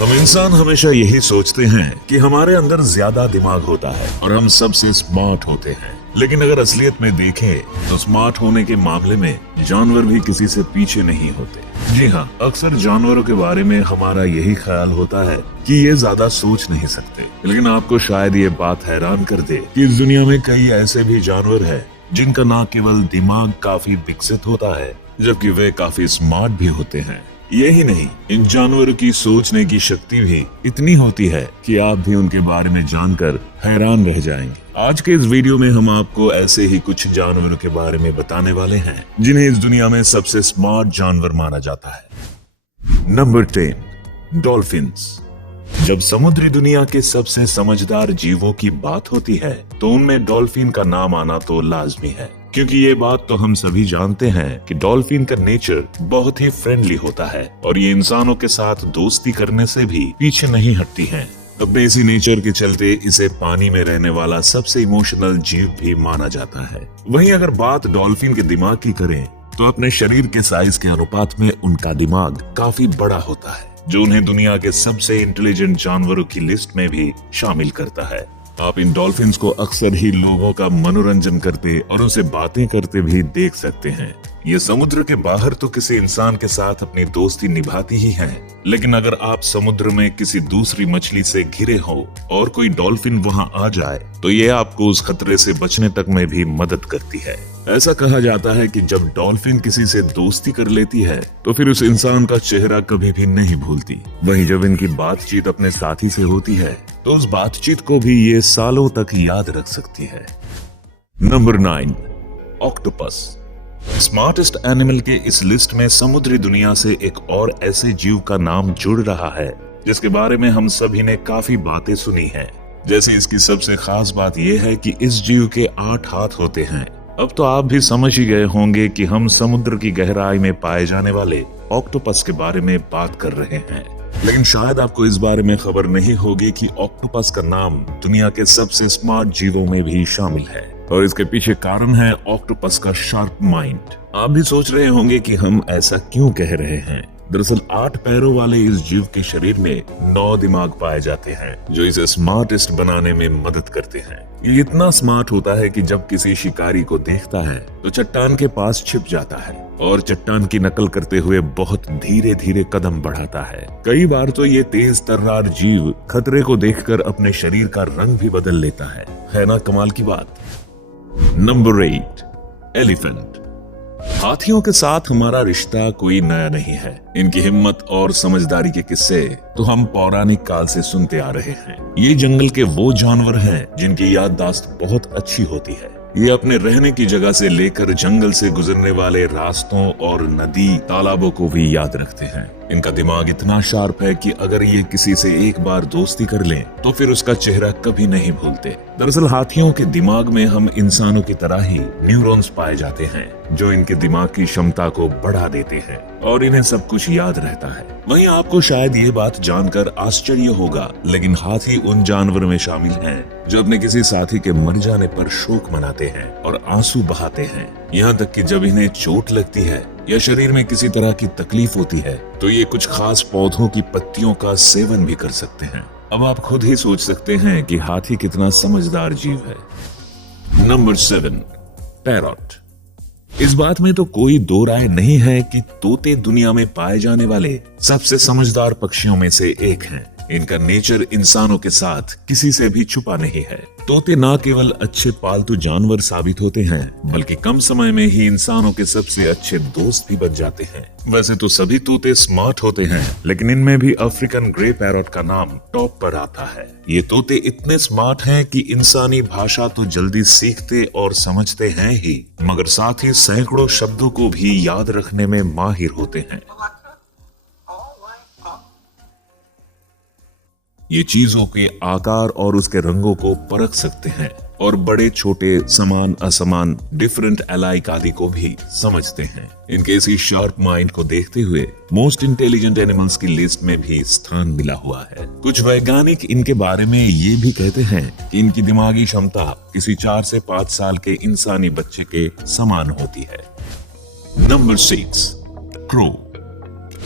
हम इंसान हमेशा यही सोचते हैं कि हमारे अंदर ज्यादा दिमाग होता है और हम सबसे स्मार्ट होते हैं, लेकिन अगर असलियत में देखें तो स्मार्ट होने के मामले में जानवर भी किसी से पीछे नहीं होते। जी हाँ, अक्सर जानवरों के बारे में हमारा यही ख्याल होता है कि ये ज्यादा सोच नहीं सकते, लेकिन आपको शायद ये बात हैरान कर दे कि इस दुनिया में कई ऐसे भी जानवर हैं जिनका न केवल दिमाग काफी विकसित होता है, जबकि वे काफी स्मार्ट भी होते हैं। यही नहीं, इन जानवरों की सोचने की शक्ति भी इतनी होती है कि आप भी उनके बारे में जानकर हैरान रह जाएंगे। आज के इस वीडियो में हम आपको ऐसे ही कुछ जानवरों के बारे में बताने वाले हैं जिन्हें इस दुनिया में सबसे स्मार्ट जानवर माना जाता है। Number 10, dolphins. जब समुद्री दुनिया के सबसे समझदार जीवों की बात होती है तो उनमें डॉल्फिन का नाम आना तो लाजमी है, क्योंकि ये बात तो हम सभी जानते हैं कि डॉल्फिन का नेचर बहुत ही फ्रेंडली होता है और ये इंसानों के साथ दोस्ती करने से भी पीछे नहीं हटती हैं। अपने इसी नेचर के चलते इसे पानी में रहने वाला सबसे इमोशनल जीव भी माना जाता है। वहीं अगर बात डॉल्फिन के दिमाग की करें तो अपने शरीर के साइज के अनुपात में उनका दिमाग काफी बड़ा होता है, जो उन्हें दुनिया के सबसे इंटेलिजेंट जानवरों की लिस्ट में भी शामिल करता है। आप इन डॉल्फिन्स को अक्सर ही लोगों का मनोरंजन करते और उनसे बातें करते भी देख सकते हैं। ये समुद्र के बाहर तो किसी इंसान के साथ अपनी दोस्ती निभाती ही हैं, लेकिन अगर आप समुद्र में किसी दूसरी मछली से घिरे हो और कोई डॉल्फिन वहां आ जाए तो ये आपको उस खतरे से बचने तक में भी मदद करती है। ऐसा कहा जाता है कि जब डॉल्फिन किसी से दोस्ती कर लेती है तो फिर उस इंसान का चेहरा कभी भी नहीं भूलती। वहीं जब इनकी बातचीत अपने साथी से होती है तो उस बातचीत को भी ये सालों तक याद रख सकती है। Number 9, octopus. स्मार्टेस्ट एनिमल के इस लिस्ट में समुद्री दुनिया से एक और ऐसे जीव का नाम जुड़ रहा है जिसके बारे में हम सभी ने काफी बातें सुनी हैं। जैसे इसकी सबसे खास बात यह है कि इस जीव के 8 हाथ होते हैं। अब तो आप भी समझ ही गए होंगे कि हम समुद्र की गहराई में पाए जाने वाले ऑक्टोपस के बारे में बात कर रहे हैं, लेकिन शायद आपको इस बारे में खबर नहीं होगी कि ऑक्टोपस का नाम दुनिया के सबसे स्मार्ट जीवों में भी शामिल है और इसके पीछे कारण है ऑक्टोपस का शार्प माइंड। आप भी सोच रहे होंगे कि हम ऐसा क्यों कह रहे हैं। दरअसल 8 पैरों वाले इस जीव के शरीर में 9 दिमाग पाए जाते हैं जो इसे स्मार्टेस्ट बनाने में मदद करते हैं। ये इतना स्मार्ट होता है कि जब किसी शिकारी को देखता है तो चट्टान के पास छिप जाता है और चट्टान की नकल करते हुए बहुत धीरे धीरे कदम बढ़ाता है। कई बार तो ये तेज तर्रार जीव खतरे को देखकर अपने शरीर का रंग भी बदल लेता है ना कमाल की बात। Number 8, elephant. हाथियों के साथ हमारा रिश्ता कोई नया नहीं है। इनकी हिम्मत और समझदारी के किस्से तो हम पौराणिक काल से सुनते आ रहे हैं। ये जंगल के वो जानवर हैं जिनकी याददाश्त बहुत अच्छी होती है। ये अपने रहने की जगह से लेकर जंगल से गुजरने वाले रास्तों और नदी तालाबों को भी याद रखते हैं। इनका दिमाग इतना शार्प है कि अगर ये किसी से एक बार दोस्ती कर लें तो फिर उसका चेहरा कभी नहीं भूलते। दरअसल हाथियों के दिमाग में हम इंसानों की तरह ही न्यूरॉन्स पाए जाते हैं जो इनके दिमाग की क्षमता को बढ़ा देते हैं और इन्हें सब कुछ याद रहता है। वहीं आपको शायद ये बात जानकर आश्चर्य होगा, लेकिन हाथी उन जानवरों में शामिल हैं जो अपने किसी साथी के मर जाने पर शोक मनाते हैं और आंसू बहाते हैं। यहाँ तक कि जब इन्हें चोट लगती है या शरीर में किसी तरह की तकलीफ होती है तो ये कुछ खास पौधों की पत्तियों का सेवन भी कर सकते हैं। अब आप खुद ही सोच सकते हैं कि हाथी कितना समझदार जीव है। नंबर 7, पैरॉट। इस बात में तो कोई दो राय नहीं है कि तोते दुनिया में पाए जाने वाले सबसे समझदार पक्षियों में से एक हैं। इनका नेचर इंसानों के साथ किसी से भी छुपा नहीं है। तोते न केवल अच्छे पालतू जानवर साबित होते हैं बल्कि कम समय में ही इंसानों के सबसे अच्छे दोस्त भी बन जाते हैं। वैसे तो सभी तोते स्मार्ट होते हैं, लेकिन इनमें भी अफ्रीकन ग्रे पैरॉट का नाम टॉप पर आता है। ये तोते इतने स्मार्ट हैं कि इंसानी भाषा तो जल्दी सीखते और समझते हैं ही, मगर साथ ही सैकड़ों शब्दों को भी याद रखने में माहिर होते हैं। ये चीजों के आकार और उसके रंगों को परख सकते हैं और बड़े छोटे समान असमान डिफरेंट अलाइक आदि को भी समझते हैं। इनके इसी शार्प माइंड को देखते हुए मोस्ट इंटेलिजेंट एनिमल्स की लिस्ट में भी स्थान मिला हुआ है। कुछ वैज्ञानिक इनके बारे में ये भी कहते हैं कि इनकी दिमागी क्षमता किसी 4 से 5 साल के इंसानी बच्चे के समान होती है। Number 6, crow.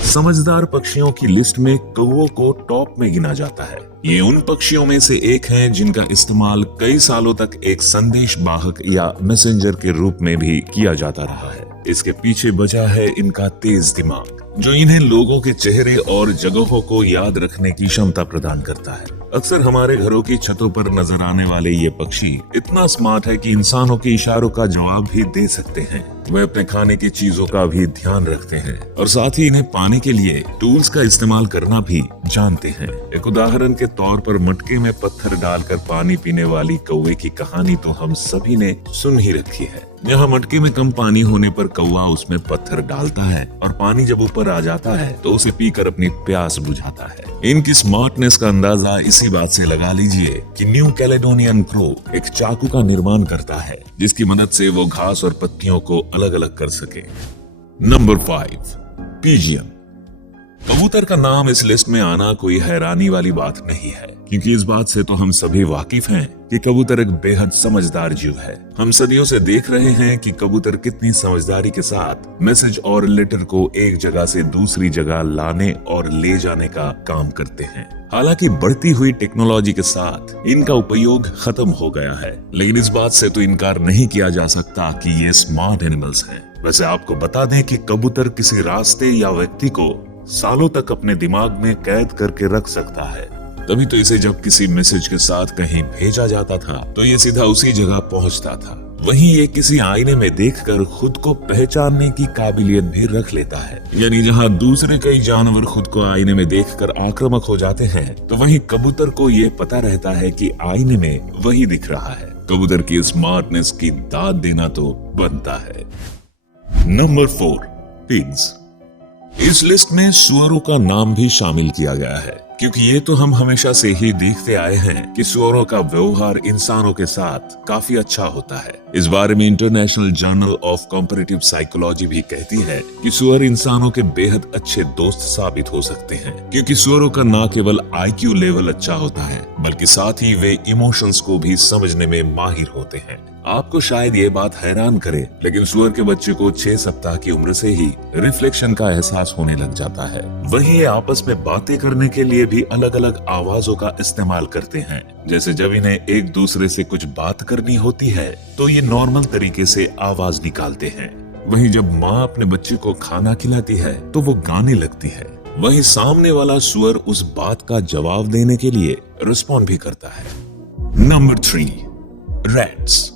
समझदार पक्षियों की लिस्ट में कौवों को टॉप में गिना जाता है। ये उन पक्षियों में से एक हैं जिनका इस्तेमाल कई सालों तक एक संदेश वाहक या मैसेंजर के रूप में भी किया जाता रहा है। इसके पीछे वजह है इनका तेज दिमाग, जो इन्हें लोगों के चेहरे और जगहों को याद रखने की क्षमता प्रदान करता है। अक्सर हमारे घरों की छतों पर नजर आने वाले ये पक्षी इतना स्मार्ट है कि इंसानों के इशारों का जवाब भी दे सकते हैं। वे अपने खाने की चीजों का भी ध्यान रखते हैं और साथ ही इन्हें पाने के लिए टूल्स का इस्तेमाल करना भी जानते हैं। एक उदाहरण के तौर पर मटके में पत्थर डालकर पानी पीने वाली कौवे की कहानी तो हम सभी ने सुन ही रखी है। यहाँ मटके में कम पानी होने पर कौवा उसमें पत्थर डालता है और पानी जब ऊपर आ जाता है तो उसे पीकर अपनी प्यास बुझाता है। इनकी स्मार्टनेस का अंदाजा इसी बात से लगा लीजिए कि न्यू कैलेडोनियन क्रो एक चाकू का निर्माण करता है जिसकी मदद से वो घास और पत्तियों को अलग अलग कर सके। Number 5, pigeon. कबूतर का नाम इस लिस्ट में आना कोई हैरानी वाली बात नहीं है, क्योंकि इस बात से तो हम सभी वाकिफ हैं कि कबूतर एक बेहद समझदार जीव है। हम सदियों से देख रहे हैं कि कबूतर कितनी समझदारी के साथ मैसेज और लेटर को एक जगह से दूसरी जगह लाने और ले जाने का काम करते हैं। हालांकि बढ़ती हुई टेक्नोलॉजी के साथ इनका उपयोग खत्म हो गया है, लेकिन इस बात से तो इनकार नहीं किया जा सकता कि ये स्मार्ट एनिमल्स हैं। वैसे आपको बता दें कि कबूतर किसी रास्ते या व्यक्ति को सालों तक अपने दिमाग में कैद करके रख सकता है। तभी तो इसे जब किसी मैसेज के साथ कहीं भेजा जाता था तो ये सीधा उसी जगह पहुंचता था। वहीं ये किसी आईने में देखकर खुद को पहचानने की काबिलियत भी रख लेता है। यानी जहां दूसरे कई जानवर खुद को आईने में देखकर आक्रामक हो जाते हैं, तो वहीं कबूतर को ये पता रहता है कि आईने में वही दिख रहा है। कबूतर की स्मार्टनेस की दाद देना तो बनता है। Number 4, pigs. इस लिस्ट में सुअरों का नाम भी शामिल किया गया है, क्योंकि ये तो हम हमेशा से ही देखते आए हैं कि सुअरों का व्यवहार इंसानों के साथ काफी अच्छा होता है। इस बारे में international journal of comparative psychology भी कहती है कि सुअर इंसानों के बेहद अच्छे दोस्त साबित हो सकते हैं, क्योंकि सुअरों का न केवल IQ लेवल अच्छा होता है, बल्कि साथ ही वे इमोशंस को भी समझने में माहिर होते हैं। आपको शायद ये बात हैरान करे, लेकिन सुअर के बच्चे को 6 सप्ताह की उम्र से ही रिफ्लेक्शन का एहसास होने लग जाता है। वहीं ये आपस में बातें करने के लिए भी अलग अलग आवाजों का इस्तेमाल करते हैं। जैसे जब इन्हें एक दूसरे से कुछ बात करनी होती है तो ये नॉर्मल तरीके से आवाज निकालते हैं। वहीं जब माँ अपने बच्चे को खाना खिलाती है तो वो गाने लगती है। वहीं सामने वाला सुअर उस बात का जवाब देने के लिए रिस्पॉन्ड भी करता है। Number 3, rats.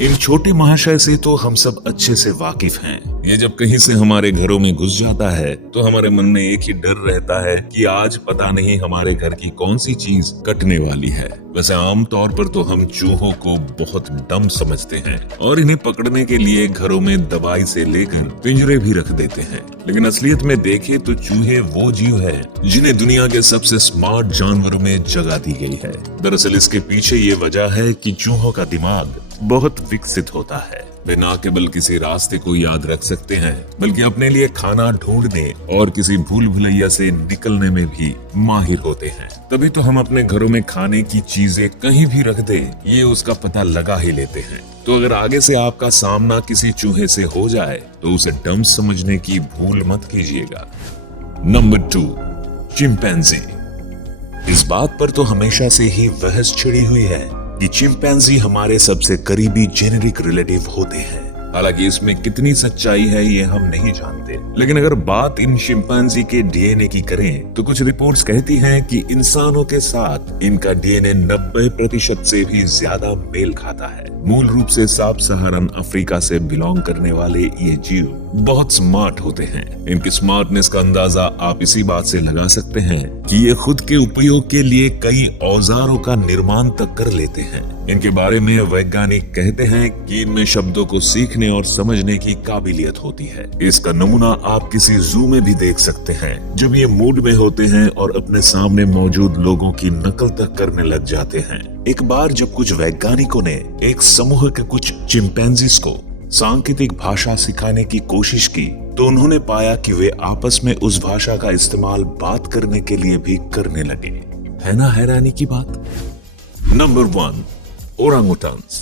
इन छोटे महाशय से तो हम सब अच्छे से वाकिफ हैं। ये जब कहीं से हमारे घरों में घुस जाता है तो हमारे मन में एक ही डर रहता है कि आज पता नहीं हमारे घर की कौन सी चीज कटने वाली है। वैसे आमतौर पर तो हम चूहों को बहुत डम समझते हैं और इन्हें पकड़ने के लिए घरों में दवाई से लेकर पिंजरे भी रख देते हैं, लेकिन असलियत में देखें तो चूहे वो जीव है जिन्हें दुनिया के सबसे स्मार्ट जानवरों में जगह दी गई है। दरअसल इसके पीछे ये वजह है कि चूहों का दिमाग बहुत विकसित होता है। वे न केवल किसी रास्ते को याद रख सकते हैं, बल्कि अपने लिए खाना ढूंढने और किसी भूल भुलैया से निकलने में भी माहिर होते हैं। तभी तो हम अपने घरों में खाने की चीजें कहीं भी रख दे, ये उसका पता लगा ही लेते हैं। तो अगर आगे से आपका सामना किसी चूहे से हो जाए तो उसे डम समझने की भूल मत कीजिएगा। Number 2, chimpanzee. इस बात पर तो हमेशा से ही बहस छिड़ी हुई है कि चिंपैंजी हमारे सबसे करीबी जेनेरिक रिलेटिव होते हैं। हालांकि इसमें कितनी सच्चाई है ये हम नहीं जानते, लेकिन अगर बात इन चिंपैंजी के DNA की करें तो कुछ रिपोर्ट्स कहती हैं कि इंसानों के साथ इनका DNA 90% से भी ज्यादा मेल खाता है। मूल रूप से सब सहारन अफ्रीका से बिलोंग करने वाले ये जीव बहुत स्मार्ट होते हैं। इनकी स्मार्टनेस का अंदाजा आप इसी बात से लगा सकते हैं कि ये खुद के उपयोग के लिए कई औजारों का निर्माण तक कर लेते हैं। इनके बारे में वैज्ञानिक कहते हैं कि इनमें शब्दों को सीखने और समझने की काबिलियत होती है। इसका नमूना आप किसी जू में भी देख सकते हैं, जब ये मूड में होते हैं और अपने सामने मौजूद लोगों की नकल तक करने लग जाते हैं। एक बार जब कुछ वैज्ञानिकों ने एक समूह के कुछ चिंपैंजीज को सांकेतिक भाषा सिखाने की कोशिश की तो उन्होंने पाया कि वे आपस में उस भाषा का इस्तेमाल बात करने के लिए भी करने लगे। है ना हैरानी की बात। नंबर 1, ओरांगुटान्स।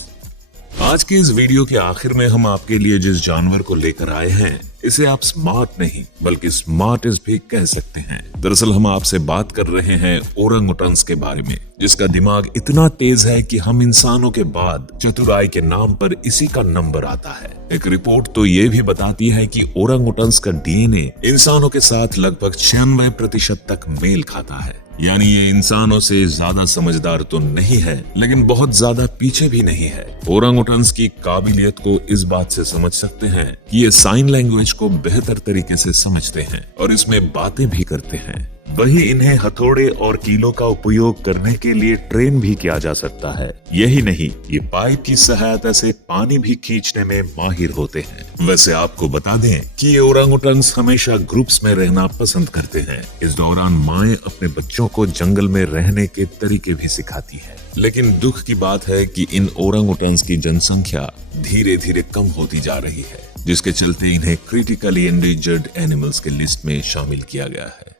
आज के इस वीडियो के आखिर में हम आपके लिए जिस जानवर को लेकर आए हैं, इसे आप स्मार्ट नहीं बल्कि स्मार्टेस्ट भी कह सकते हैं। दरअसल हम आपसे बात कर रहे हैं ओरंगुटन्स के बारे में, जिसका दिमाग इतना तेज है कि हम इंसानों के बाद चतुराई के नाम पर इसी का नंबर आता है। एक रिपोर्ट तो ये भी बताती है कि ओरंगुटन्स का डीएनए इंसानों के साथ लगभग 96% तक मेल खाता है। यानी ये इंसानों से ज्यादा समझदार तो नहीं है, लेकिन बहुत ज्यादा पीछे भी नहीं है। ओरंगुटन्स की काबिलियत को इस बात से समझ सकते हैं कि ये साइन लैंग्वेज को बेहतर तरीके से समझते हैं और इसमें बातें भी करते हैं। वही इन्हें हथौड़े और कीलों का उपयोग करने के लिए ट्रेन भी किया जा सकता है। यही नहीं, ये पाइप की सहायता से पानी भी खींचने में माहिर होते हैं। वैसे आपको बता दें कि ये ओरंगुटन्स हमेशा ग्रुप्स में रहना पसंद करते हैं। इस दौरान माएं अपने बच्चों को जंगल में रहने के तरीके भी सिखाती है। लेकिन दुख की बात है कि इन ओरंगुटन्स की जनसंख्या धीरे धीरे कम होती जा रही है, जिसके चलते इन्हें क्रिटिकली एंडेंजर्ड एनिमल्स के लिस्ट में शामिल किया गया है।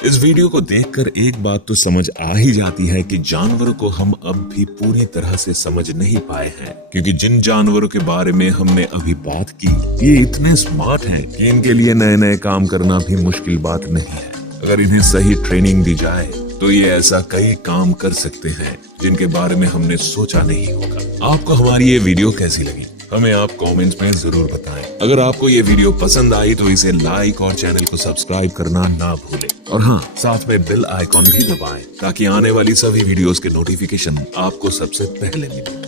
इस वीडियो को देखकर एक बात तो समझ आ ही जाती है कि जानवरों को हम अब भी पूरी तरह से समझ नहीं पाए हैं, क्योंकि जिन जानवरों के बारे में हमने अभी बात की, ये इतने स्मार्ट हैं कि इनके लिए नए नए काम करना भी मुश्किल बात नहीं है। अगर इन्हें सही ट्रेनिंग दी जाए तो ये ऐसा कई काम कर सकते हैं जिनके बारे में हमने सोचा नहीं होगा। आपको हमारी ये वीडियो कैसी लगी, हमें आप कमेंट्स में जरूर बताएं। अगर आपको ये वीडियो पसंद आई तो इसे लाइक और चैनल को सब्सक्राइब करना ना भूलें। और हाँ, साथ में बेल आइकॉन भी दबाएं ताकि आने वाली सभी वीडियोस के नोटिफिकेशन आपको सबसे पहले मिले।